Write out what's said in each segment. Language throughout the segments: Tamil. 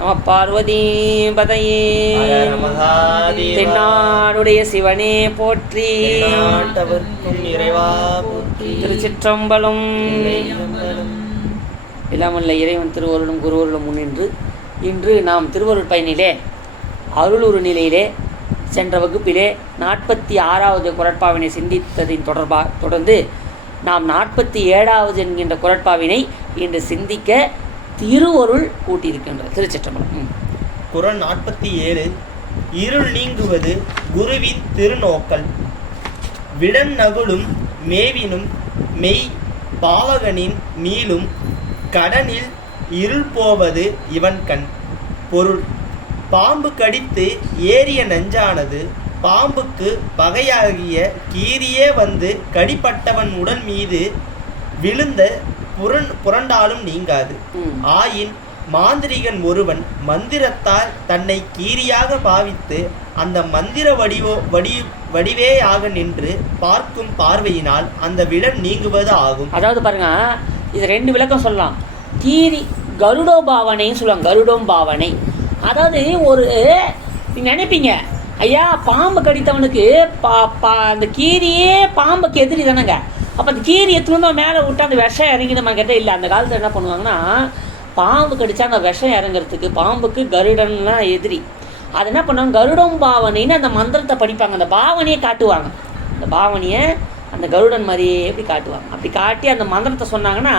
நம பார்வதி பதையே. தென்னாடுடைய சிவனே போற்றி. திருச்சிற்றம்பலம். இல்லாமல்ல இறைவன் திருவருளும் குருவருளும் முன்னின்று இன்று நாம் திருவருள் பயனிலே அருளுரு நிலையிலே சென்ற வகுப்பிலே நாற்பத்தி ஆறாவது குரட்பாவினை சிந்தித்ததின் தொடர்பாக தொடர்ந்து நாம் நாற்பத்தி ஏழாவது என்கின்ற குரட்பாவினை இன்று சிந்திக்க திருவருள் கூட்டியிருக்கின்றது. திருச்சிற்றம்பலம். குரல் நாற்பத்தி ஏழு இருள் நீங்குவது குருவின் திருநோக்கல். விடன் நகுலும் மேவினும் மெய் பாவகனின் மீளும் கடனில் இருள் போவது இவன் கண். பொருள். பாம்பு கடித்து ஏறிய நஞ்சானது பாம்புக்கு பகையாகிய கீரியே வந்து கடிப்பட்டவன் உடல் மீது விழுந்த புரண் புரண்டாலும் நீங்காது. ஆயின் மாந்திரிகன் ஒருவன் மந்திரத்தால் தன்னை கீரியாக பாவித்து அந்த மந்திர வடிவோ வடி வடிவேயாக நின்று பார்க்கும் பார்வையினால் அந்த விடன் நீங்குவது ஆகும். அதாவது பாருங்க இது ரெண்டு விளக்கம் சொல்லலாம். கீரி கருடோ பாவனைன்னு சொல்லுவாங்க கருடோம் பாவனை. அதாவது ஒரு நீங்க நினைப்பீங்க ஐயா பாம்பு கடித்தவனுக்கு பா பா அந்த கீரியே பாம்புக்கு எதிரி தானேங்க. அப்போ அந்த கீரியை எத்துணும் மேலே விட்டு அந்த விஷம் இறங்கிடுமா கேட்டால் இல்லை. அந்த காலத்தில் என்ன பண்ணுவாங்கன்னா பாம்பு கடிச்சா அந்த விஷம் இறங்குறதுக்கு பாம்புக்கு கருடன்லாம் எதிரி. அது என்ன பண்ணுவாங்க? கருடம் பாவனைன்னு அந்த மந்திரத்தை படிப்பாங்க. அந்த பாவனையை காட்டுவாங்க. அந்த பாவனையை அந்த கருடன் மாதிரியே இப்படி காட்டுவாங்க? அப்படி காட்டி அந்த மந்திரத்தை சொன்னாங்கன்னா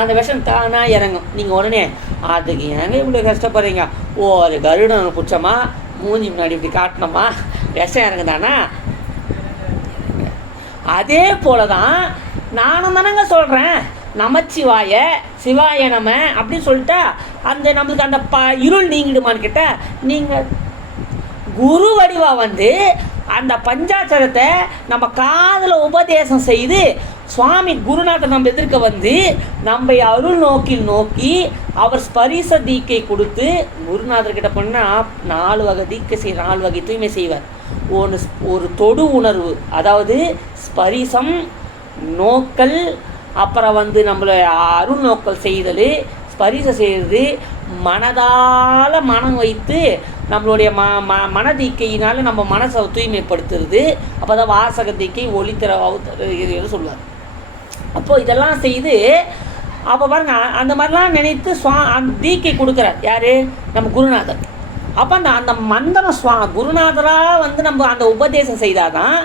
அந்த விஷம் தானாக இறங்கும். நீங்கள் உடனே அதுக்கு ஏங்க இவ்வளோ கஷ்டப்படுறீங்க? ஓ அது கருடன் பிடிச்சமா? மூஞ்சி முன்னாடி இப்படி காட்டினோமா? விஷம் இறங்குதானா? அதே போல தான் நானும் தானங்க சொல்கிறேன் நமச்சிவாய சிவாய நம அப்படின்னு சொல்லிட்டா அந்த நம்மளுக்கு அந்த ப இருள் நீங்கிடுமான்னு கேட்டால் நீங்கள் குரு வடிவா வந்து அந்த பஞ்சாட்சரத்தை நம்ம காதில் உபதேசம் செய்து சுவாமி குருநாதர் நம்ம எதிர்க்க வந்து நம்மை அருள் நோக்கில் நோக்கி அவர் ஸ்பரிச தீக்கை கொடுத்து குருநாதர்கிட்ட பண்ணால் நாலு வகை தீக்கை செய் நாலு வகை தூய்மை செய்வார். ஒன்று ஒரு தொடு உணர்வு. அதாவது ஸ்பரிசம் நோக்கல் அப்புறம் வந்து நம்மளை அருள் நோக்கல் செய்தல் ஸ்பரிச செய்கிறது மனதால் மனம் வைத்து நம்மளுடைய ம ம மனதிக்கையினால் நம்ம மனசை தூய்மைப்படுத்துறது. அப்போ தான் வாசக தீக்கை ஒளித்திர இது சொல்லுவார் அப்போது இதெல்லாம் செய்து அப்போ பாருங்க அந்த மாதிரிலாம் நினைத்து சுவா அந்த தீக்கை கொடுக்குறார். யார்? நம்ம குருநாதர். அப்போ அந்த அந்த மந்திரம் சுவா குருநாதராக வந்து நம்ம அந்த உபதேசம் செய்தாதான்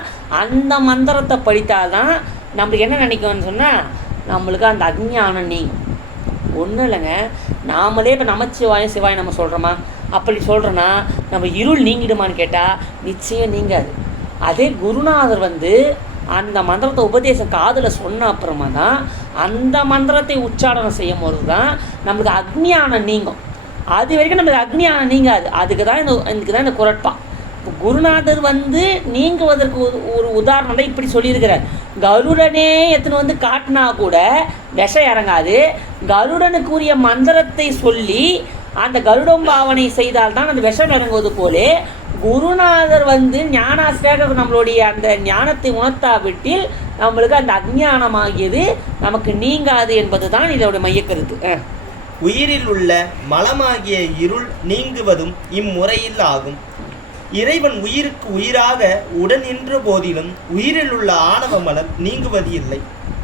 அந்த மந்திரத்தை படித்தாதான் நம்மளுக்கு என்ன நினைக்கும்னு சொன்னால் நம்மளுக்கு அந்த அஜ்ஞானம் நீங்கும். ஒன்றும் இல்லைங்க. நாமளே இப்போ நமச்சிவாயம் சிவாயம் நம்ம சொல்கிறோமா அப்படி சொல்கிறோன்னா நம்ம இருள் நீங்கிடுமான்னு கேட்டால் நிச்சயம் நீங்காது. அதே குருநாதர் வந்து அந்த மந்திரத்தை உபதேசம் காதில் சொன்ன அப்புறமா தான் அந்த மந்திரத்தை உச்சாரணம் செய்யும் போது தான் நம்மளுக்கு அக்ஞானம் நீங்கும். அது வரைக்கும் நம்ம அக்னியானம் நீங்காது. அதுக்கு தான் இந்த இதுக்கு தான் இந்த குரட்பா இப்போ குருநாதர் வந்து நீங்குவதற்கு ஒரு ஒரு உதாரணம் தான் இப்படி சொல்லியிருக்கிறார். கருடனே எடுத்துன்னு வந்து காட்டினா கூட விஷம் இறங்காது. கருடனுக்குரிய மந்திரத்தை சொல்லி அந்த கருடம் பாவனை செய்தால்தான் அந்த விஷம் இறங்குவது போலே குருநாதர் வந்து ஞானாசிரியர் நம்மளுடைய அந்த ஞானத்தை உணர்த்தாவிட்டில் நம்மளுக்கு அந்த அஜ்ஞானமாகியது நமக்கு நீங்காது என்பது தான் இதோட மையக்கருத்து. அஹ். உயிரில் உள்ள மலமாகிய இருள் நீங்குவதும் இம்முறையில் ஆகும். இறைவன் உயிருக்கு உயிராக உடன் நின்ற போதிலும் உயிரில் உள்ள ஆணவ மலம் நீங்குவது இல்லை.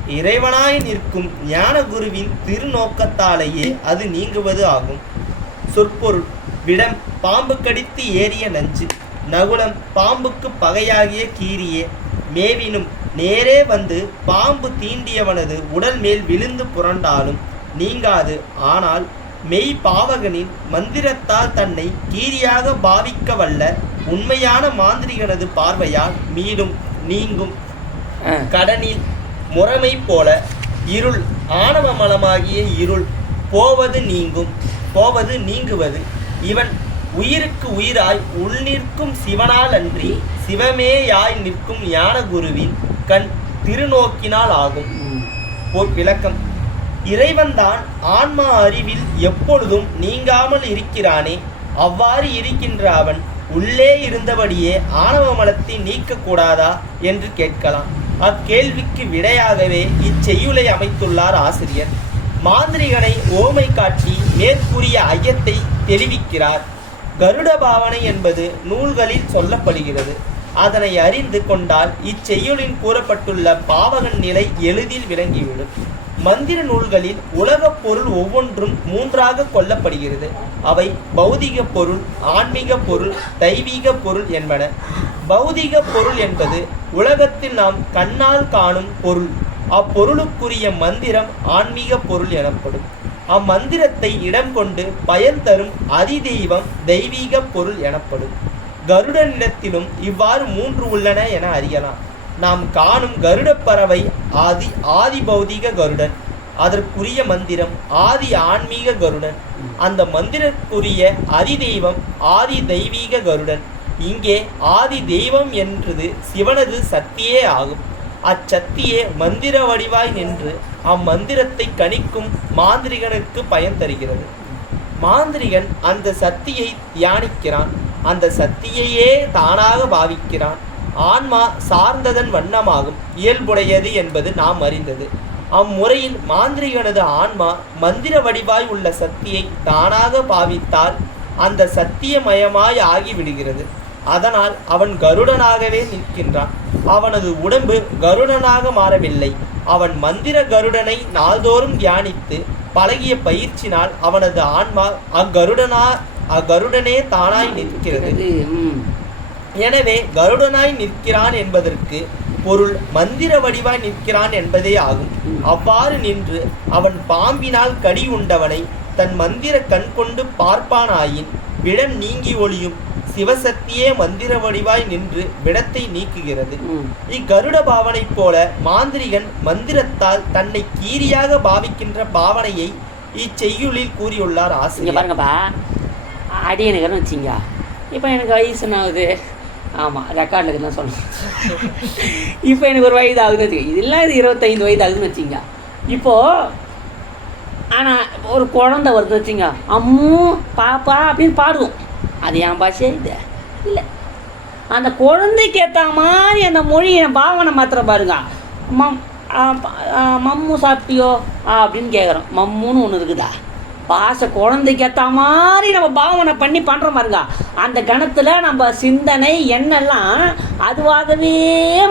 இறைவனாய் நிற்கும் ஞான குருவின் திருநோக்கத்தாலேயே அது நீங்குவது ஆகும். சொற்பொருள் விடம் பாம்பு கடித்து ஏறிய நஞ்சு நகுலம் பாம்புக்கு பகையாகிய கீரியே மேவினும் நேரே வந்து பாம்பு தீண்டியவனது உடல் மேல் விழுந்து புரண்டாலும் நீங்காது. ஆனால் மெய் பாவகனின் மந்திரத்தால் தன்னை கீரியாக பாவிக்க வல்ல உண்மையான மாந்திரிகனது பார்வையால் மீண்டும் நீங்கும். கடனில் முறைமை போல இருள் ஆணவ மலமாகிய இருள் போவது நீங்கும். போவது நீங்குவது இவன் உயிருக்கு உயிராய் உள்நிற்கும் சிவனால் அன்றி சிவமேயாய் நிற்கும் ஞான குருவின் கண் திருநோக்கினால் ஆகும். விளக்கம். இறைவன்தான் ஆன்மா அறிவில் எப்பொழுதும் நீங்காமல் இருக்கிறானே. அவ்வாறு இருக்கின்ற அவன் உள்ளே இருந்தபடியே ஆணவ மலத்தை நீக்கக்கூடாதா என்று கேட்கலாம். அக்கேள்விக்கு விடையாகவே இச்செய்யுளை அமைத்துள்ளார் ஆசிரியர். மாந்திரிகனை ஓமை காட்டி மேற்கூறிய ஐயத்தை தெரிவிக்கிறார். கருட பாவனை என்பது நூல்களில் சொல்லப்படுகிறது. அதனை அறிந்து கொண்டால் இச்செய்யுளில் கூறப்பட்டுள்ள பாவகன் நிலை எளிதில் விளங்கிவிடும். மந்திர நூல்களில் உலகப் பொருள் ஒவ்வொன்றும் மூன்றாக கொல்லப்படுகிறது. அவை பௌதிக பொருள் ஆன்மீக பொருள் தெய்வீக பொருள் என்பன. பௌதிக பொருள் என்பது உலகத்தில் நாம் கண்ணால் காணும் பொருள். அப்பொருளுக்குரிய மந்திரம் ஆன்மீக பொருள் எனப்படும். அம்மந்திரத்தை இடம் கொண்டு பயன் தரும் அதிதெய்வம் தெய்வீக பொருள் எனப்படும். கருடனிடத்திலும் இவ்வாறு மூன்று உள்ளன என அறியலாம். நாம் காணும் கருட பறவை ஆதி ஆதி பௌதிக கருடன். அதற்குரிய மந்திரம் ஆதி ஆன்மீக கருடன். அந்த மந்திரக்குரிய அதிதெய்வம் ஆதி தெய்வீக கருடன். இங்கே ஆதி தெய்வம் என்றது சிவனது சக்தியே ஆகும். அச்சக்தியே மந்திர வடிவாய் நின்று அம்மந்திரத்தை கணிக்கும் மாந்திரிகனுக்கு பயன் தருகிறது. மாந்திரிகன் அந்த சக்தியை தியானிக்கிறான். அந்த சக்தியையே தானாக பாவிக்கிறான். ஆன்மா சார்ந்ததன் வண்ணமாகும் இயல்புடையது என்பது நாம் அறிந்தது. அம்முறையில் மாந்திரிகனது ஆன்மா மந்திர வடிவாய் உள்ள சக்தியை தானாக பாவித்தால் அந்த சத்தியமயமாய் ஆகிவிடுகிறது. அதனால் அவன் கருடனாகவே நிற்கின்றான். அவனது உடம்பு கருடனாக மாறவில்லை. அவன் மந்திர கருடனை நாள்தோறும் தியானித்து பழகிய பயிற்சினால் அவனது ஆன்மா அக்கருடனா அக்கருடனே தானாய் நிற்கிறது. எனவே கருடனாய் நிற்கிறான் என்பதற்கு பொருள் மந்திர வடிவாய் நிற்கிறான் என்பதே ஆகும். அவ்வாறு நின்று அவன் பாம்பினால் கடி உண்டவனை தன் மந்திர கண் கொண்டு பார்ப்பானாயின் விடம் நீங்கி ஒளியும் சிவசக்தியே மந்திர வடிவாய் நின்று விடத்தை நீக்குகிறது. இக்கருட பாவனை போல மாந்திரிகன் மந்திரத்தால் தன்னை கீரியாக பாவிக்கின்ற பாவனையை இச்செய்யுளில் கூறியுள்ளார் ஆசிரியர். பாருங்கப்பா. அடியனுக்குன்னு வச்சிங்க. இப்போ எனக்கு வயசு என்ன ஆகுது ஆமாம் ரெக்கார்டில் தான் சொல்லணும் இப்போ எனக்கு ஒரு வயது ஆகுதுன்னு வச்சுக்க இதெல்லாம் இது இருபத்தைந்து வயது ஆகுதுன்னு வச்சிங்க இப்போது ஆனால் ஒரு குழந்த வருது வச்சுங்க அம்மு பாப்பா அப்படின்னு பாடுவோம். அது என் பாஷையே இது? இல்லை. அந்த குழந்தைக்கு ஏற்ற மாதிரி அந்த மொழியை பாவனை மாத்திர பாருங்க. மம் மம்மு சாப்பிட்டியோ அப்படின்னு கேட்குறோம் மம்முன்னு ஒன்று இருக்குதா? பாச குழந்தைக்கு ஏற்ற மாதிரி நம்ம பாவனை பண்ணி பண்ணுறோம் பாருங்க அந்த கணத்தில் நம்ம சிந்தனை எண்ணெல்லாம் அதுவாகவே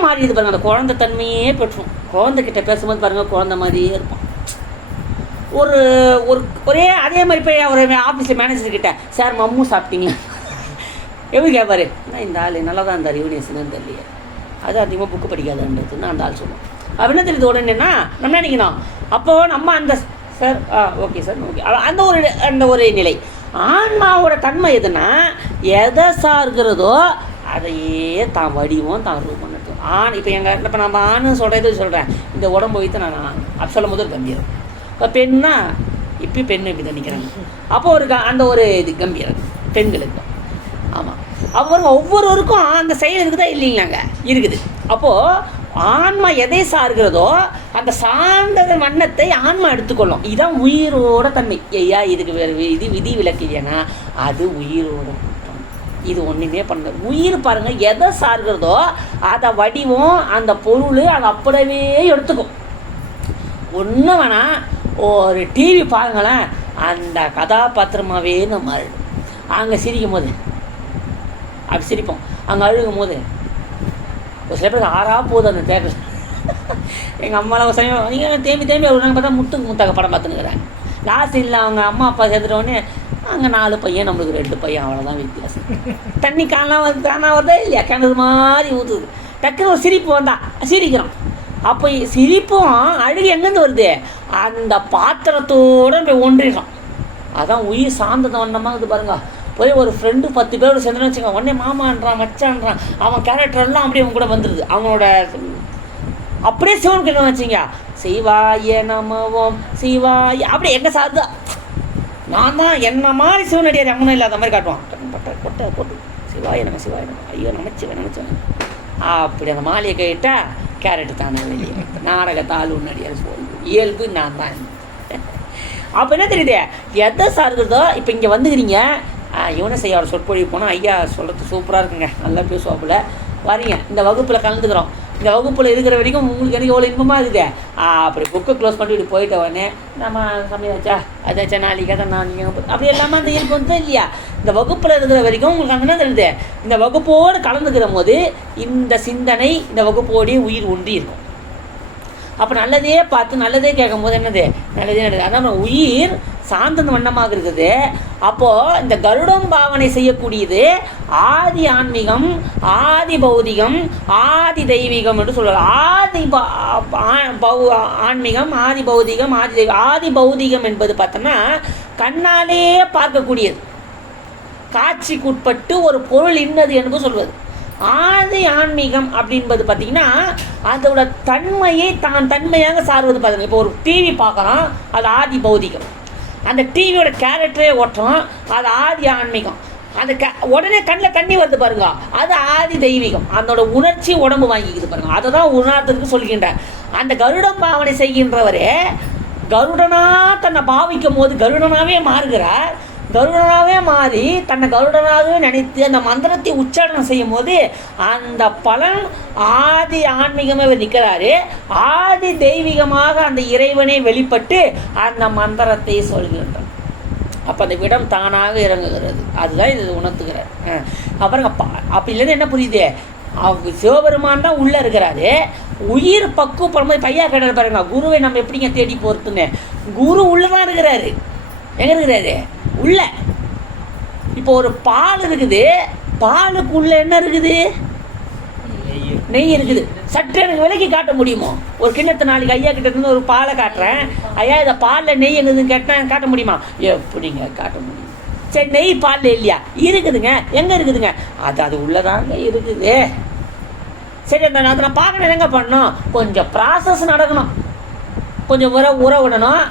மாறிடுது பாருங்க. அந்த குழந்தை தன்மையே பெற்றோம் குழந்தைகிட்ட பேசும்போது பாருங்கள் குழந்தை மாதிரியே இருப்பான். ஒரு ஒரு ஒரே அதே மாதிரி போய் ஒரு ஆஃபீஸில் மேனேஜர்கிட்ட சார் மம்மு சாப்பிட்டீங்க. எப்படி கேட்பாரு இந்த ஆள் நல்லா தான் இருந்தார் யூனியர்ஸ்னு தெரியல அது அதிகமாக புக்கு படிக்காதுன்றதுன்னு அந்த ஆள் சொல்லுவோம் அப்படின்னா தெரியுது உடனேன்னா நம்ம நினைக்கணும்? அப்போது நம்ம அந்த சார் ஆ ஓகே சார் ஓகே. அந்த ஒரு அந்த ஒரு நிலை. ஆன்மாவோட தன்மை எதுனா எதை சார்கிறதோ அதையே தான் வடிவம் தான் ரூபம் நடத்தும் ஆண் இப்போ எங்கள் இப்போ நம்ம ஆணுன்னு சொல்கிறது சொல்கிறேன் இந்த உடம்பு வைத்து நான் ஆண் அப்படி சொல்லும் போது கம்பீரம். இப்போ பெண்ணா இப்போ பெண் இப்படி தான் நிற்கிறாங்க அப்போ ஒரு க- அந்த ஒரு இது கம்பீரம். பெண்களுக்கு. ஆமாம் அப்புறம் ஒவ்வொருவருக்கும் அந்த செயல் இருக்குதா இல்லைங்களாங்க? இருக்குது. அப்போது ஆன்மா எதை சார்கிறதோ அந்த சார்ந்த வண்ணத்தை ஆன்மா எடுத்துக்கொள்ளும். இதுதான் உயிரோட தன்மை. ஐயா இதுக்கு இது விதி விதி அது உயிரோட இது ஒன்றுமே பண்ண உயிர் பாருங்கள் எதை சார்கிறதோ அதை வடிவம் அந்த பொருள் அதை அப்படியே எடுத்துக்கும். ஒன்று வேணாம் ஒரு டிவி பாருங்களேன் அந்த கதாபாத்திரமாகவே நம்ம மாறிடும் அங்கே சிரிக்கும் போது அப்படி சிரிப்போம். அங்கே அழுகும் போது ஒரு சில பேருக்கு ஆறா போகுது அந்த தேட்டர் எங்கள் அம்மாலாம் ஒரு சமயம் நீங்கள் தேம்பி தேம்பி அழுகுறாங்க பார்த்தா முத்துக்கு முத்தாக படம் பார்த்துனுக்குறாங்க லாஸ்ட் இல்லை அவங்க அம்மா அப்பா சேர்த்துட்டோடனே அங்கே நாலு பையன் நம்மளுக்கு ரெண்டு பையன் அவ்வளோதான் வித்தியாசம். தண்ணி காணலாம் வருது தானா வருதா இல்லையா? கிணறு மாதிரி ஊற்றுது டக்குன்னு ஒரு சிரிப்பு வந்தா சிரிக்கிறோம். அப்போ சிரிப்பும் அழுகு எங்கேருந்து வருது? அந்த பாத்திரத்தோட போய் ஒன்றிடும் அதான் உயிர் சார்ந்தது வண்ணமாக இது பாருங்க. போய் ஒரு ஃப்ரெண்டு பத்து பேரோட சேர்ந்துன்னு வச்சுக்கோங்க உடனே மாமான்றான் மச்சான்றான். அவன் கேரக்டர் எல்லாம் அப்படியே அவன் கூட வந்துடுது அவனோட அப்படியே சிவன் கிட்ட வச்சிங்க சிவாய நமவோம் சிவாய. அப்படியே எங்கே சார்ந்தா நான் தான் என்ன மாதிரி சிவனடியார் எம்மனும் இல்லாத மாதிரி காட்டுவான். பட்டை கொட்டை போட்டு. சிவாய நம்ம சிவாய நம்ம ஐயோ நினச்சிவன் நினச்சவன் அப்படி அந்த மாலையை கேட்டா கேரட் தானே வெளியே. நாடகத்தால் உன்னடியார் சொல்லு இயல்பு நான் தான். அப்போ என்ன தெரியுது? எதை சார்கிறதோ இப்போ இங்கே வந்துக்கிறீங்க. இவனை செய்ய சொற்பொழிவு போனால் ஐயா சொல்கிறது சூப்பராக இருக்குங்க. நல்லா பேசுவாப்புல வரீங்க இந்த வகுப்பில் கலந்துக்கிறோம். இந்த வகுப்பில் இருக்கிற வரைக்கும் உங்களுக்கு எனக்கு எவ்வளோ இன்பமாக இருக்குது அப்படி புக்கை க்ளோஸ் பண்ணிட்டு இப்படி போயிட்ட உடனே நம்ம சமையாச்சா அதாச்சா நாளைக்கு அதை நாளைக்கு அப்படி எல்லாமே அந்த இயல்பு வந்து இல்லையா? இந்த வகுப்பில் இருக்கிற வரைக்கும் உங்களுக்கு அந்த என்ன தெரியுது? இந்த வகுப்போடு கலந்துக்கிற போது இந்த சிந்தனை இந்த வகுப்போடையே உயிர் ஒன்றி இருக்கும். அப்போ நல்லதே பார்த்து நல்லதே கேட்கும் போது என்னது? நல்லதே நல்லது. அதான் உயிர் சாந்தந்த வண்ணமாக இருக்குது அப்போது இந்த கருடம் பாவனை செய்யக்கூடியது ஆதி ஆன்மீகம் ஆதி பௌதிகம் ஆதி தெய்வீகம் என்று சொல்லுவார் ஆதி ஆ- பௌ- ஆன்மீகம் ஆதி பௌதிகம் ஆதி தெய்வ ஆதி பௌதிகம் என்பது பார்த்தோன்னா கண்ணாலே பார்க்கக்கூடியது. காட்சிக்குட்பட்டு ஒரு பொருள் இன்னது என்று சொல்வது. ஆதி ஆன்மீகம் அப்படின்பது பார்த்திங்கன்னா அதோட தன்மையை தான் தன்மையாக சார்வது பாருங்க. இப்போ ஒரு டிவி பார்க்குறோம் அது ஆதி பௌதிகம். அந்த டிவியோட கேரக்டரே ஓட்டுறோம் அது ஆதி ஆன்மீகம். அந்த க உடனே கண்ணில் தண்ணி வந்து பாருங்க. அது ஆதி தெய்வீகம். அதோட உணர்ச்சி உடம்பு வாங்கிக்குது பாருங்க. அதை தான் உணர்த்துக்கு சொல்கின்றார். அந்த கருடம் பாவனை செய்கின்றவரே கருடனாக தன்னை பாவிக்கும் போது கருடனாகவே மாறுகிறார். கருடனாகவே மாறி தன்னை கருடனாகவே நினைத்து அந்த மந்திரத்தை உச்சாரணம் செய்யும் போது அந்த பலன் ஆதி ஆன்மீகமே நிற்கிறாரு ஆதி தெய்வீகமாக அந்த இறைவனை வெளிப்பட்டு அந்த மந்திரத்தை சொல்கின்றார் அப்போ அந்த விடம் தானாக இறங்குகிறது. அதுதான் இது உணர்த்துகிறார். அப்புறம் அப்ப அப்படிலேருந்து என்ன புரியுது? அவங்க சிவபெருமான் தான் உள்ளே இருக்கிறாரு. உயிர் பக்குவப்படும் போது பையா கேட்டார் பாருங்க குருவை நம்ம எப்படிங்க தேடி போகிறதுன்னு குரு உள்ளே தான் இருக்கிறாரு. எங்கே இருக்கிறாரு? உள்ள. இப்போ ஒரு பால் இருக்குது. பாலுக்குள்ள என்ன இருக்குது? நெய் இருக்குது. சற்று எனக்கு விலைக்கு காட்ட முடியுமோ? ஒரு கிண்ணத்தை நாளைக்கு ஐயா கிட்ட இருந்து ஒரு பாலை காட்டுறேன். ஐயா இதை பாலில் நெய் எங்குதுன்னு கேட்டேன் காட்ட முடியுமா? எப்படிங்க காட்ட முடியும்? சரி நெய் பாலில் இல்லையா? இருக்குதுங்க. எங்கே இருக்குதுங்க? அது அது உள்ளதாங்க இருக்குது. சரி அந்த நேரத்தில் பார்க்கணும். என்னங்க பண்ணணும்? கொஞ்சம் ப்ராசஸ் நடக்கணும். கொஞ்சம் உர உறவிடணும்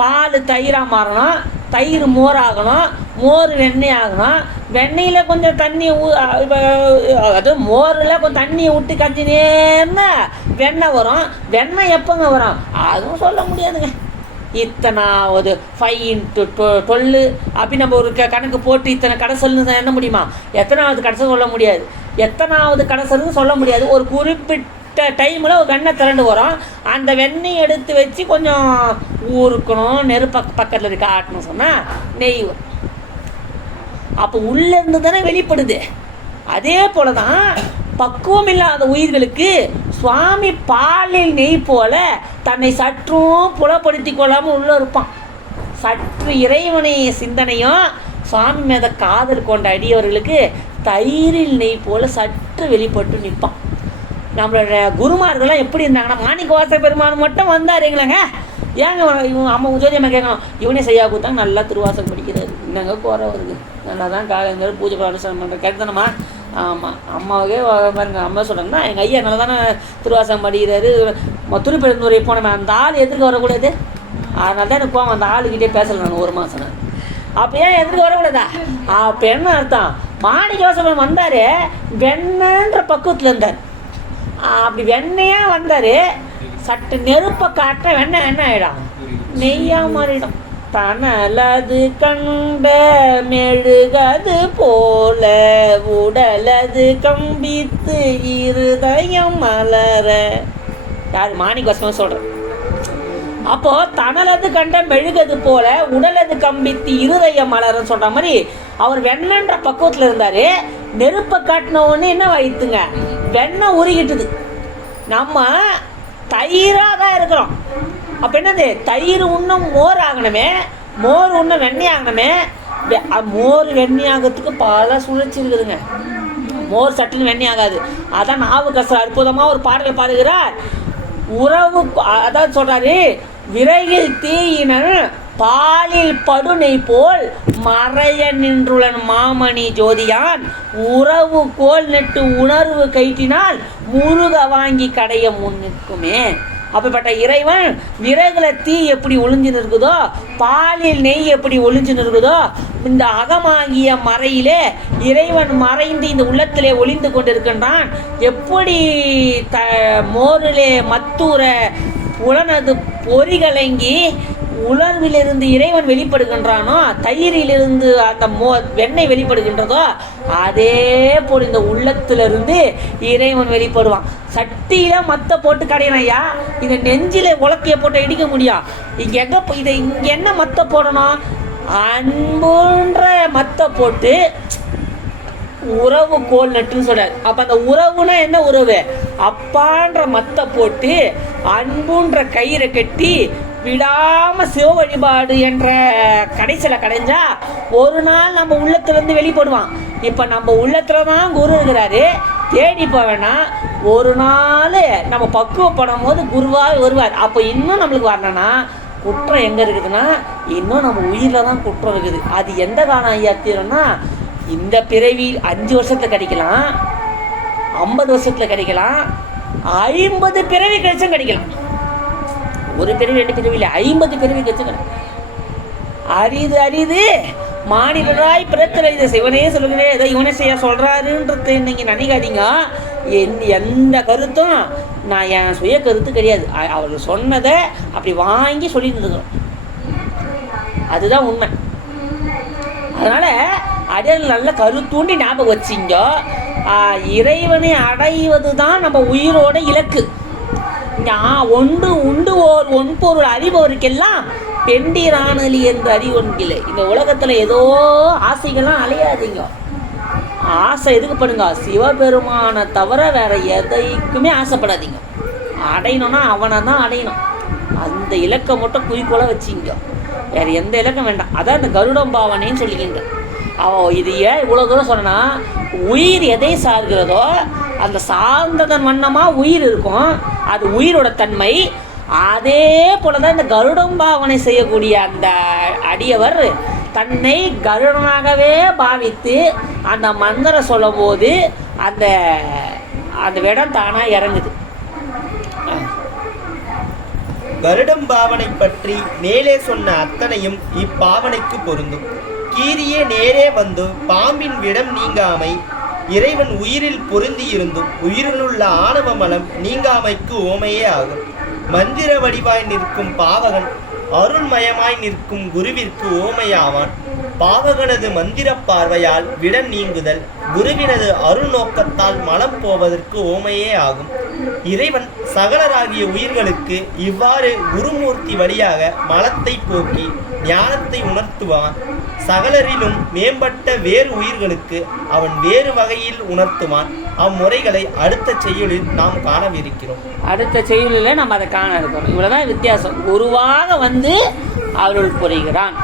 பால் தயிராக மாறணும். தயிர் மோர் ஆகணும் மோர் வெண்ணெய் ஆகணும். வெண்ணெயில் கொஞ்சம் தண்ணி ஊ- அது மோரில் கொஞ்சம் தண்ணியை விட்டு கஞ்சி கஞ்சினேன்னா வெண்ணெய் வரும். வெண்ணெய் எப்போங்க வரும். அதுவும் சொல்ல முடியாதுங்க. இத்தனாவது ஃபைவ் இன்ட்டு டொ டுவெல்லு அப்படி நம்ம ஒரு க கணக்கு போட்டு இத்தனை கடை சொல்லுன்னு என்ன முடியுமா? எத்தனாவது கடைசி சொல்ல முடியாது. எத்தனாவது கடைசல்னு சொல்ல முடியாது. ஒரு குறிப்பிட்ட டைமில் ஒரு வெண்ணெய் திரண்டு வரும். அந்த வெண்ணெய் எடுத்து வச்சு கொஞ்சம் ஊறுக்கணும் நெருப்ப பக்கத்தில் இருக்க ஆட்டணும் சொன்னால் நெய் அப்போ உள்ளேருந்து தானே வெளிப்படுது. அதே போல தான் பக்குவம் இல்லாத உயிர்களுக்கு சுவாமி பாலில் நெய் போல தன்னை சற்றும் புலப்படுத்தி கொள்ளாமல் உள்ளே இருப்பான். சற்று இறைவனை சிந்தனையும் சுவாமி மேத காதல் கொண்ட அடியவர்களுக்கு தயிரில் நெய் போல சற்று வெளிப்பட்டு நிற்பான். நம்மளோட குருமார்கள்லாம் எப்படி இருந்தாங்கன்னா மாணிக்க வாச பெருமான் மட்டும் வந்தார் எங்களங்க ஏங்க இவன் அம்மா உஜோதியம்மா கேட்கணும் இவனே செய்யா கொடுத்தாங்க நல்லா திருவாசகம் படிக்கிறாரு. என்னங்க குறை வருது. நல்லா தான் காலையில் பூஜை பண்ண பண்ணுற கேட்டுதானம்மா ஆமாம் அம்மாவுக்கே பாருங்க அம்மா சொல்கிறாங்கன்னா எங்கள் ஐயா நல்லா தானே திருவாசகம் படிக்கிறாரு. துருப்பெருந்துறை போனமே அந்த ஆள் எதிர்க்க வரக்கூடாது. அதனால தான் எனக்கு கோவம் அந்த ஆளுக்கிட்டே பேசலை நான் ஒரு மாதம் நான். அப்போ ஏன் எதிர்க்க வரக்கூடாதா? அப்போ என்ன அர்த்தம்? மாணிக்க வாசகன் வந்தார் வெண்ணன்ற பக்குவத்தில் இருந்தார். அப்படி வெண்ணையாக வந்தார். சட்டு நெருப்பை காட்ட வெண்ணெய் என்ன ஆயிடும். நெய்யா மாறிடும். தனலது கண்ட மெழுகது போல உடலது கம்பித்து இருதயம் மலர. யார்? மாணிக்க வசனம் சொல்கிறேன் அப்போ தனலது கண்ட மெழுகது போல உடலது கம்பித்து இருதயம் மலர்னு சொல்கிற மாதிரி அவர் வெண்ணன்ற பக்குவத்தில் இருந்தார். நெருப்பை காட்டின உடனே என்ன வைத்துங்க வெண்ணெய் உருகிட்டுது. நம்ம தயிராக தான் இருக்கிறோம். அப்போ என்னது? தயிர் உண்ணும் மோர் ஆகணுமே. மோர் உண்ணும் வெண்ணெய் ஆகணுமே. மோர் வெண்ணெய் ஆகிறதுக்கு பல சுழற்சி இருக்குதுங்க. மோர் சட்டுன்னு வெண்ணெய் ஆகாது. அதான் நாவு கச அற்புதமாக ஒரு பாடலை பாடுகிறார். உறவு அதான் சொல்கிறாரு விரைவில் தீயினர் பாலில் படுனை போல் மறைய நின்றுளன் மாமணி ஜோதியான் உறவு கோல் நெட்டு உணர்வு கைட்டினால் முருக வாங்கி கடைய முன் நிற்குமே. அப்படிப்பட்ட இறைவன் விறகுல தீ எப்படி ஒளிஞ்சு நிற்குதோ பாலில் நெய் எப்படி ஒளிஞ்சு நிற்குதோ இந்த அகமாகிய மறையிலே இறைவன் மறைந்து இந்த உள்ளத்திலே ஒளிந்து கொண்டிருக்கின்றான். எப்படி த மோரிலே மத்தூர புலனது பொறிகலங்கி உலர்விலிருந்து இறைவன் வெளிப்படுகின்றானோ தயிரிலிருந்து அந்த மோ வெண்ணெய் வெளிப்படுகின்றதோ அதே போல் இந்த உள்ளத்திலிருந்து இறைவன் வெளிப்படுவான். சட்டியில் மத்த போட்டு கடையணும் ஐயா. இதை நெஞ்சில உலக்கைய போட்டு இடிக்க முடியும் இங்கே எங்க இதை இங்கே என்ன மத்த போடணும்? அன்புன்ற மத்த போட்டு உறவு கோல் நட்டுன்னு சொல்றாரு. அப்ப அந்த உறவுனா என்ன உறவு? அப்பான்ற மத்த போட்டு அன்புன்ற கயிறை கட்டி விடாம சிவ வழிபாடு என்ற கடைசியில் கடைஞ்சா ஒரு நாள் நம்ம உள்ளத்துலேருந்து வெளிப்படுவான். இப்போ நம்ம உள்ளத்துல தான் குரு இருக்கிறாரு. தேடி போவேன்னா ஒரு நாள் நம்ம பக்குவப்படும் போது குருவாக வருவார். அப்போ இன்னும் நம்மளுக்கு வரணும்னா குற்றம் எங்கே இருக்குதுன்னா இன்னும் நம்ம உயிரில் தான் குற்றம் இருக்குது. அது எந்த காலம் ஐயா தீரும்னா இந்த பிறவி அஞ்சு வருஷத்துல கிடைக்கலாம் ஐம்பது வருஷத்தில் கிடைக்கலாம் ஐம்பது பிறவி கிடைச்சும் கிடைக்கலாம். ஒரு பிரிவு ரெண்டு பிரிவு இல்லை ஐம்பது பிரிவு கற்றுக்கணும் அரிது அரிது. மாநிலராய் பிறத்தல இதை சிவனே சொல்லுகிறேன் ஏதோ இவனே செய்ய சொல்கிறாருன்றது நீங்கள் நினைக்காதீங்க. என் எந்த கருத்தும் நான் என் சுய கருத்து கிடையாது. அவர் சொன்னதை அப்படி வாங்கி சொல்லிட்டு இருக்கிறோம் அதுதான் உண்மை. அதனால் அடையல் நல்ல கருத்தூண்டி ஞாபகம் வச்சிங்க. இறைவனை அடைவது தான் நம்ம உயிரோட இலக்கு. ஒன்று உண்டு ஓர் ஒன்பொருள் அறிபவருக்கெல்லாம் பெண்டிரானலி என்று அறிவொன்கில்லை இந்த உலகத்தில் ஏதோ ஆசைகள்லாம் அலையாதீங்க. ஆசை எதுக்கு பண்ணுங்க சிவபெருமானை தவிர வேற எதைக்குமே ஆசைப்படாதீங்க. அடையணும்னா அவனை தான் அடையணும். அந்த இலக்கை மட்டும் குறிக்கோளாக வச்சிங்க. வேற எந்த இலக்கம் வேண்டாம். அதான் இந்த கருடம் பாவனைன்னு சொல்லிக்கிங்க அவன் இது ஏன் இவ்வளோ தூரம் சொன்னா உயிர் எதை சார்கிறதோ அந்த சார்ந்ததன் வண்ணமாக உயிர் இருக்கும். அது உயிரோட தன்மை. அதே போல தான் இந்த கருடம் பாவனை செய்யக்கூடிய அந்த அடியவர் தன்னை கருடனாகவே பாவித்து அந்த மந்திரம் சொல்லும் போது அந்த அந்த விடம் தானாக இறங்குது. கருடம் பாவனை பற்றி மேலே சொன்ன அத்தனையும் இப்பாவனைக்கு பொருந்தும். கீரியே நேரே வந்து பாம்பின் விடம் நீங்காமை இறைவன் உயிரில் பொருந்தியிருந்தும் உயிரிலுள்ள ஆணவ மலம் நீங்காமைக்கு ஓமையே ஆகும். மந்திர வடிவாய் நிற்கும் பாவகன் அருள்மயமாய் நிற்கும் குருவிற்கு ஓமையாவான். பாவகனது மந்திர பார்வையால் விட நீங்குதல் குருவினது அருள்நோக்கத்தால் மலம் போவதற்கு ஓமையே ஆகும். இறைவன் சகலராகிய உயிர்களுக்கு இவ்வாறு குருமூர்த்தி வழியாக மலத்தை போக்கி ஞானத்தை உணர்த்துவான். சகலரிலும் மேம்பட்ட வேறு உயிர்களுக்கு அவன் வேறு வகையில் உணர்த்துவான். அம்முறைகளை அடுத்த செய்யுளில் நாம் காணவிருக்கிறோம். அடுத்த செயலில் நம்ம அதை காண இருக்கிறோம். இவ்வளோதான் வித்தியாசம். குருவாக வந்து அருள் புரிகிறான்.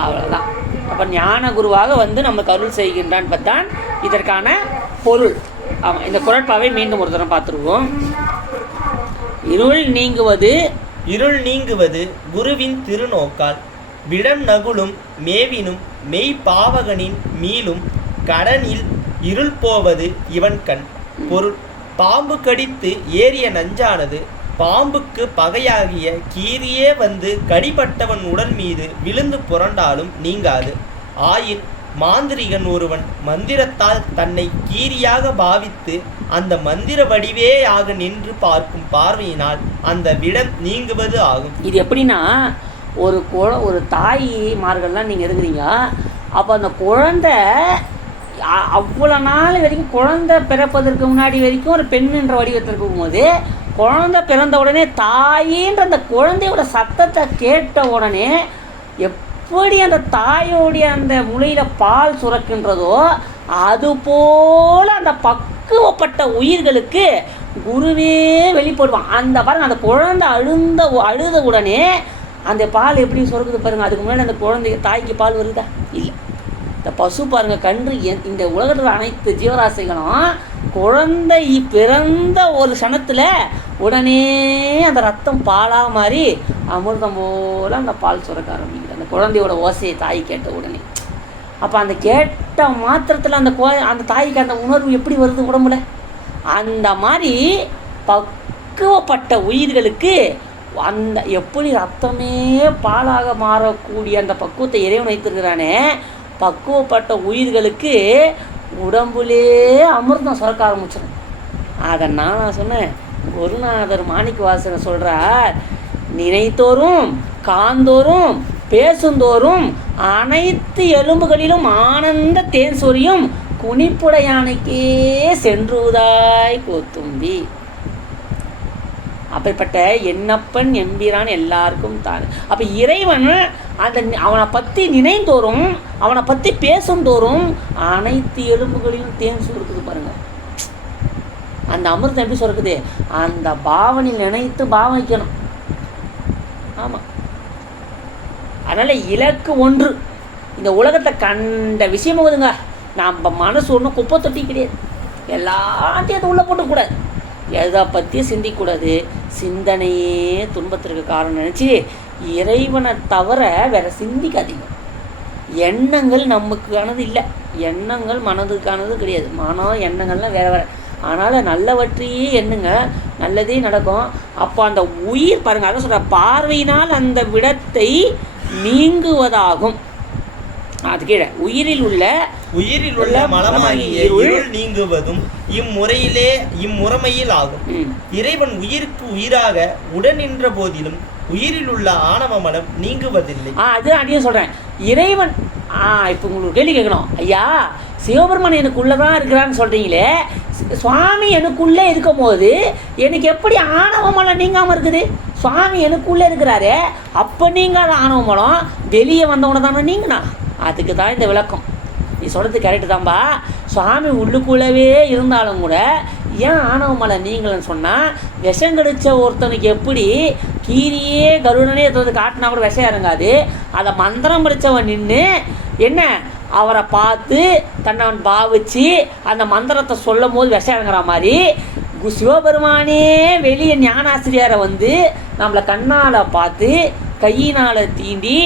அவ்வளோதான் அப்போ ஞான குருவாக வந்து நமக்கு அருள் செய்கின்றான் தான் இதற்கான பொருள். ஆமாம் இந்த குரட்பாவை மீண்டும் ஒரு தரம் பார்த்துருவோம். இருள் நீங்குவது இருள் நீங்குவது குருவின் திருநோக்கால். விடம் நகுலும் மேவினும் மெய் பாவகனின் மீளும் கடனில் இருள் போவது இவன் கண். பொருள். பாம்பு கடித்து ஏறிய நஞ்சானது பாம்புக்கு பகையாகிய கீரியே வந்து கடிபட்டவன் உடல் மீது விழுந்து புரண்டாலும் நீங்காது. ஆயின் மாந்திரிகன் ஒருவன் மந்திரத்தால் தன்னை கீரியாக பாவித்து அந்த மந்திர வடிவேயாக நின்று பார்க்கும் பார்வையினால் அந்த விடம் நீங்குவது ஆகும். இது எப்படின்னா ஒரு குழ ஒரு தாய்மார்கள்லாம் நீங்கள் இருக்கிறீங்க அப்போ அந்த குழந்தை அவ்வளோ நாள் வரைக்கும் குழந்தை பிறப்பதற்கு முன்னாடி வரைக்கும் ஒரு பெண்ணுன்ற வடிவத்தில் இருக்கும்போது குழந்தை பிறந்த உடனே தாயின்ற அந்த குழந்தையோட சத்தத்தை கேட்ட உடனே எப்படி அந்த தாயோடைய அந்த முளையில் பால் சுரக்கின்றதோ அதுபோல் அந்த பக்குவப்பட்ட உயிர்களுக்கு குருவே வெளிப்படுவான். அந்த பாருங்கள் அந்த குழந்தை அழுந்த அழுத உடனே அந்த பால் எப்படி சுரக்குது பாருங்கள் அதுக்கு முன்னாடி அந்த குழந்தை தாய்க்கு பால் வருதா? இல்லை. இந்த பசு பாருங்க கன்று இந்த உலகத்தில் அனைத்து ஜீவராசிகளும் குழந்தை பிறந்த ஒரு சனத்தில் உடனே அந்த ரத்தம் பாலாக மாறி அமிர்தம் போல அந்த பால் சுரக்க ஆரம்பிக்குது. அந்த குழந்தையோட ஓசையை தாய் கேட்ட உடனே. அப்போ அந்த கேட்ட மாத்திரத்தில் அந்த கோ அந்த தாய்க்கு அந்த உணர்வு எப்படி வருது உடம்புல? அந்த மாதிரி பக்குவப்பட்ட உயிர்களுக்கு அந்த எப்படி ரத்தமே பாலாக மாறக்கூடிய அந்த பக்குவத்தை இறைவன் வைத்திருக்கிறானே பக்குவப்பட்ட உயிர்களுக்கு உடம்புலே அமிர்தம் சுரக்க ஆரம்பிச்சிடும் அதை நான் சொன்னேன் குருநாதர் மாணிக்க வாசனை சொல்கிறார் நினைத்தோறும் காந்தோறும் பேசுந்தோறும் அனைத்து எலும்புகளிலும் ஆனந்த தேன் சொரியும் குனிப்புடையானைக்கே சென்றுவதாய் கோத்தும்பி. அப்படிப்பட்ட என்னப்பன் எம்பிரான் எல்லாருக்கும் தான். அப்போ இறைவன் அந்த அவனை பற்றி நினைந்தோறும் அவனை பற்றி பேசுந்தோறும் அனைத்து எலும்புகளிலும் தேன் சுருக்குது பாருங்க. அந்த அமிர்தம் எப்படி சுரக்குது? அந்த பாவனையில் நினைத்து பாவனிக்கணும் ஆமாம் அதனால் இலக்கு ஒன்று. இந்த உலகத்தை கண்ட விஷயம் போகுதுங்க நம்ம மனசு ஒன்றும் குப்பை தொட்டி கிடையாது எல்லாத்தையும் அது உள்ளே போட்டக்கூடாது. எதை பற்றியும் சிந்திக்கக்கூடாது. சிந்தனையே துன்பத்திற்கு காரணம் நினச்சி இறைவனை தவிர வேற சிந்திக்காதீங்க. எண்ணங்கள் நமக்கானது இல்லை. எண்ணங்கள் மனதுக்கானது கிடையாது. மனம் எண்ணங்கள்லாம் வேற வேற. அதனால் நல்லவற்றையே எண்ணுங்க. நல்லதே நடக்கும். அப்போ அந்த உயிர் பாருங்கள் அதான் சொல்கிற பார்வையினால் அந்த விடத்தை நீங்குவதாகும். அது கீழே. உயிரில் உள்ள உயிரில் உள்ள மலமாகிய இருள் நீங்குவதும் இம்முறையிலே இம்முறைமையில் ஆகும் இறைவன் உயிருக்கு உயிராக உடனின்ற போதிலும் உயிரில் உள்ள ஆணவ மனம் நீங்குவதில்லை. ஆ அது அடியும் சொல்கிறேன் இறைவன் ஆ இப்போ உங்களுக்கு கேள்வி கேட்கணும். ஐயா சிவபெருமன் எனக்குள்ளே தான் இருக்கிறான்னு சொல்கிறீங்களே சுவாமி எனக்குள்ளே இருக்கும்போது எனக்கு எப்படி ஆணவ மலம் நீங்காமல் இருக்குது? சுவாமி எனக்குள்ளே இருக்கிறாரு. அப்போ நீங்காத ஆணவ மலம் வெளியே வந்தவன தானே நீங்கண்ணா அதுக்கு தான் இந்த விளக்கம். நீ சொல்கிறது கரெக்டு தான்பா. சுவாமி உள்ளுக்குள்ளவே இருந்தாலும் கூட ஏன் ஆணவ மலை நீங்களன்னு சொன்னால் விஷம் கடிச்ச ஒருத்தனுக்கு எப்படி கீரியே கருடனே எடுத்து காட்டினா கூட விஷம் இறங்காது. அதை மந்திரம் படித்தவன் நின்று என்ன? அவரை பார்த்து தன்னை அவன் பாவிச்சு அந்த மந்திரத்தை சொல்லும் போது விஷம் இறங்குற மாதிரி கு- சிவபெருமானே வெளியே ஞானாசிரியரை வந்து நம்மளை கண்ணால் பார்த்து கையினால் தீண்டி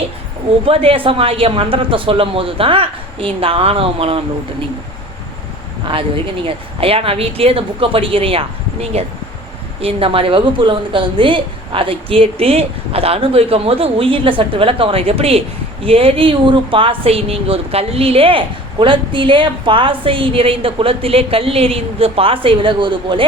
உபதேசமாகிய மந்திரத்தை சொல்லும் போது தான் இந்த ஆணவ மனம் நம்மளை விட்டு நீங்கள் அது வரைக்கும் நீங்கள் ஐயா நான் வீட்லேயே இந்த புக்கை படிக்கிறியா நீங்கள் இந்த மாதிரி வகுப்புகளை வந்து கலந்து அதை கேட்டு அதை அனுபவிக்கும் போது உயிரில் சற்று விளக்கம் வரும். இது எப்படி? எரி ஒரு பாசை நீங்கள் ஒரு கல்லிலே குளத்திலே பாசை நிறைந்த குளத்திலே கல் எறிந்து பாசை விலகுவது போல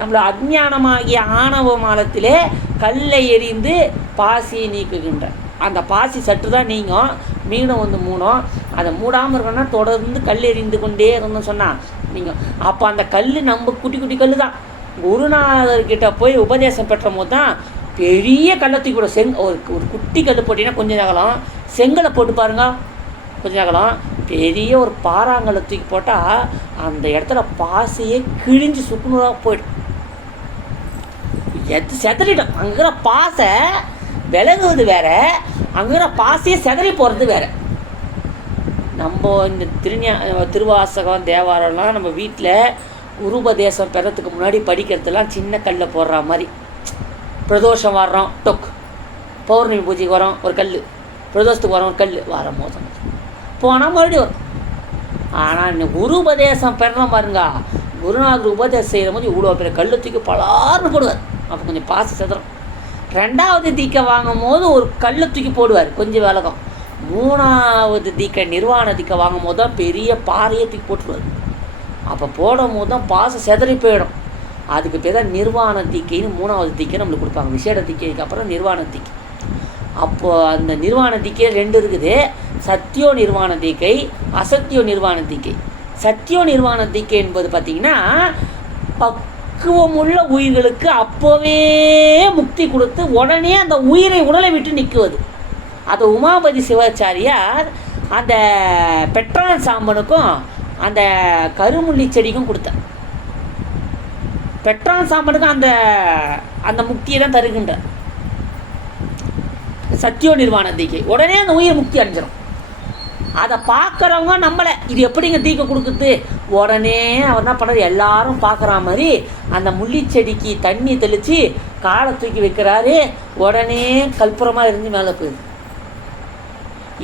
நம்மளை அஞ்ஞானமாகிய ஆணவ மாலத்திலே கல்லை எறிந்து பாசியை நீக்குகின்ற. அந்த பாசி சற்று தான் நீங்கும் மீனும் வந்து மூணும். அதை மூடாமல் இருக்கணும்னா தொடர்ந்து கல் எறிந்து கொண்டே இருந்தோம் சொன்னால் நீங்கள் அப்போ அந்த கல் நம்ம குட்டி குட்டி கல் தான் குருநாதர்கிட்ட போய் உபதேசம் பெற்ற போது தான் பெரிய கள்ளத்துக்கு கூட செங் ஒரு ஒரு குட்டி கல் போட்டிங்கன்னா கொஞ்சம் நகலம். செங்கலை போட்டு பாருங்க கொஞ்சம் நகலம். பெரிய ஒரு பாறாங்கலை தூக்கி போட்டால் அந்த இடத்துல பாசியே கிழிஞ்சு சுக்குநூறாக போயிடும். எது செதறிடும். அங்கே பாசை விலகுவது வேற அங்கே பாசையே செதறி போகிறது வேற. நம்ம இந்த திருஞா திருவாசகம் தேவாரம்லாம் நம்ம வீட்டில் உருபதேசம் பெறத்துக்கு முன்னாடி படிக்கிறதுலாம் சின்ன கல்லை போடுற மாதிரி. பிரதோஷம் வர்றோம் டொக். பௌர்ணமி பூஜைக்கு வரோம் ஒரு கல் பிரதோஷத்துக்கு வரோம் ஒரு கல் வர மோசம் போனால் மறுபடியும் வரும். ஆனால் இன்னும் குரு உபதேசம் பெறணும் பாருங்க குருநாதர் உபதேசம் செய்கிற போது இவ்வளோ பெரிய கல்லு தூக்கி பலார்னு போடுவார். அப்போ கொஞ்சம் பாசு செதறும். ரெண்டாவது தீக்கை வாங்கும் போது ஒரு கல்லை தூக்கி போடுவார் கொஞ்சம் விலகம். மூணாவது தீக்கை நிர்வாண தீக்கை வாங்கும் போது தான் பெரிய பாறையை தூக்கி போட்டுருவார். அப்போ போடும் போது தான் பாசம் செதறி போயிடும். அதுக்கு பேர் தான் நிர்வாண தீக்கைன்னு மூணாவது தீக்கை நம்மளுக்கு கொடுப்பாங்க. விசேட தீக்கைக்கு அப்புறம் நிர்வாண தீக்கை. அப்போது அந்த நிர்வாண தீக்கை ரெண்டு இருக்குது. சத்தியோ நிர்வாண தீக்கை அசத்தியோ நிர்வாண தீக்கை. சத்தியோ நிர்வாண தீக்கை என்பது பார்த்திங்கன்னா பக்குவம் உள்ள உயிர்களுக்கு அப்போவே முக்தி கொடுத்து உடனே அந்த உயிரை உடலை விட்டு நிற்குவது அது உமாபதி சிவாச்சாரியார் அந்த பெட்ரான் சாம்பனுக்கும் அந்த கருமுள்ளி செடிக்கும் கொடுத்தார். பெட்ரான் சாம்பனுக்கும் அந்த அந்த முக்தியை தான் தருகின்றார். சத்தியோ நிர்வாண தீக்கை உடனே அந்த உயிர் முக்தி அடைஞ்சிடும் அதை பார்க்குறவங்க நம்மளை இது எப்படிங்க தீக்க கொடுக்குது? உடனே அவர் என்ன பண்ணுறது எல்லாரும் பார்க்குற மாதிரி அந்த முள்ளிச்செடிக்கு தண்ணி தெளித்து காலை தூக்கி வைக்கிறாரு. உடனே கற்பூரமாக இருந்து மேலே போயிடுது.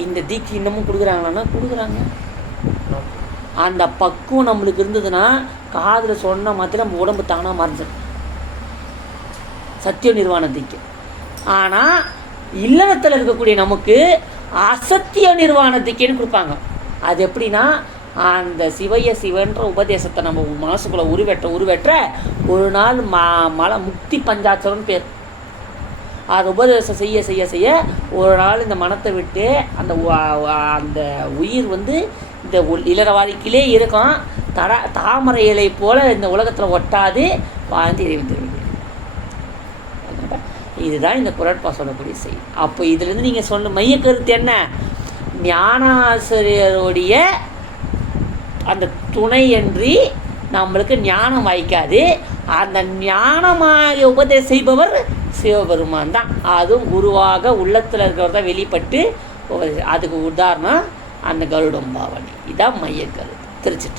இந்த தீக்கு இன்னமும் கொடுக்குறாங்களான்னா கொடுக்குறாங்க. அந்த பக்குவம் நம்மளுக்கு இருந்ததுன்னா காதில் சொன்ன மாதிரி நம்ம உடம்பு தானாக மறைஞ்சிடும் சத்திய நிர்வாண நிர்வாணத்துக்கு ஆனால் இல்லறத்தில் இருக்கக்கூடிய நமக்கு அசத்திய நிர்வாண நிர்வாணத்துக்கேன்னு கொடுப்பாங்க. அது எப்படின்னா அந்த சிவைய சிவன்ற உபதேசத்தை நம்ம மனசுக்குள்ளே உருவெற்ற உருவெற்ற ஒரு நாள் ம மல முக்தி பஞ்சாட்சரம்னு பேர். அது உபதேசம் செய்ய செய்ய செய்ய ஒரு நாள் இந்த மனத்தை விட்டு அந்த அந்த உயிர் வந்து இந்த உள் இளரவாதிக்கிலே இருக்கும். தர தாமரை இலை போல் இந்த உலகத்தில் ஒட்டாது. வாழ்ந்து இறைவன் திரும்பி இதுதான் இந்த குரட்பா சொல்லக்கூடிய செய்தி. அப்போ இதுலேருந்து நீங்கள் சொன்ன மைய கருத்து என்ன? ஞானாசிரியருடைய அந்த துணையன்றி நம்மளுக்கு ஞானம் வாய்க்காது. அந்த ஞானமாக உபதேசம் செய்பவர் சிவபெருமான் தான். அதுவும் குருவாக உள்ளத்தில் இருக்கிறவர் தான் வெளிப்பட்டு அதுக்கு உதாரணம் அந்த கருடம் பாவனை இதான் மைய கருத்து